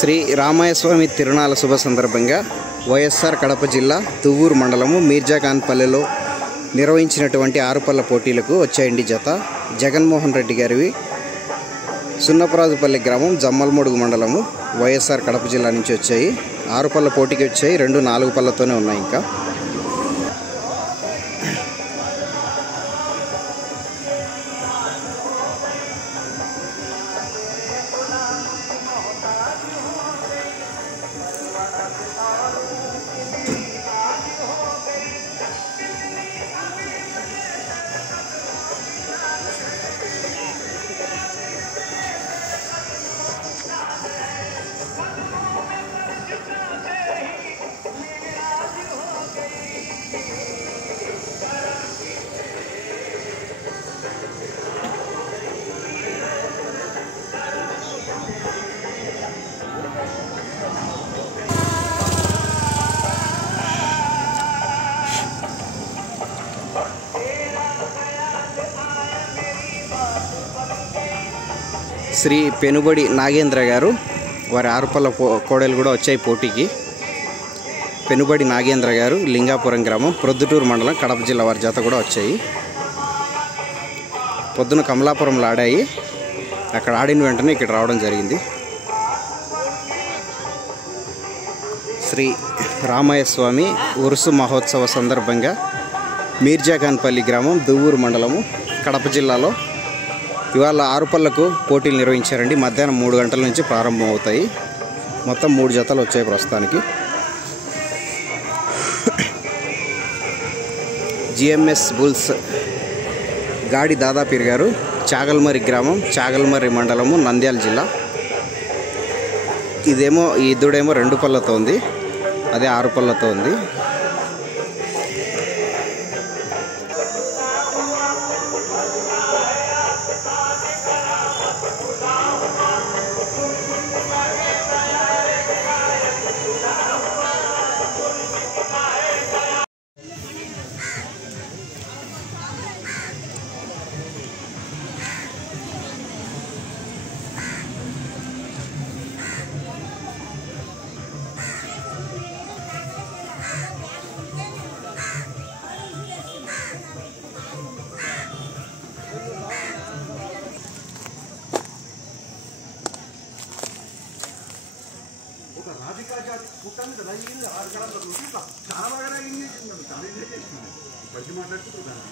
శ్రీ రామయ్యస్వామి తిరునాళ్ళ శుభ సందర్భంగా వైఎస్ఆర్ కడప జిల్లా తువ్వూరు మండలము మీర్జాఖాన్పల్లెలో నిర్వహించినటువంటి ఆరుపల్ల పోటీలకు వచ్చాయండి జత. జగన్మోహన్ రెడ్డి గారివి సున్నపరాజుపల్లి గ్రామం జమ్మలమడుగు మండలము వైఎస్ఆర్ కడప జిల్లా నుంచి వచ్చాయి. ఆరుపల్ల పోటీకి వచ్చాయి. 2 4 పళ్ళతోనే ఉన్నాయి. ఇంకా శ్రీ పెనుబడి నాగేంద్ర గారు వారి ఆరుపల్ల కోడలు కూడా వచ్చాయి పోటీకి. పెనుబడి నాగేంద్ర గారు లింగాపురం గ్రామం ప్రొద్దుటూరు మండలం కడప జిల్లా వారి జత కూడా వచ్చాయి. పొద్దున కమలాపురంలో ఆడాయి. అక్కడ ఆడిన వెంటనే ఇక్కడ రావడం జరిగింది. శ్రీ రామయ్యస్వామి ఉరుసు మహోత్సవ సందర్భంగా మీర్జాఖాన్పల్లి గ్రామం దువ్వూరు మండలము కడప జిల్లాలో ఇవాళ ఆరుపల్లకు పోటీలు నిర్వహించారండి. మధ్యాహ్నం 3 గంటల నుంచి ప్రారంభం అవుతాయి. మొత్తం 3 జతలు వచ్చాయి ప్రస్తుతానికి. జిఎంఎస్ బుల్స్ గాడి దాదాపీర్ గారు చాగల్మరి గ్రామం చాగల్మరి మండలము నంద్యాల జిల్లా. ఇదేమో ఈ ఇద్దుడేమో 2 పళ్ళతో ఉంది, అదే 6 పళ్ళతో ఉంది. చాలా బాగా మాట్లాడుకుంటున్నాను.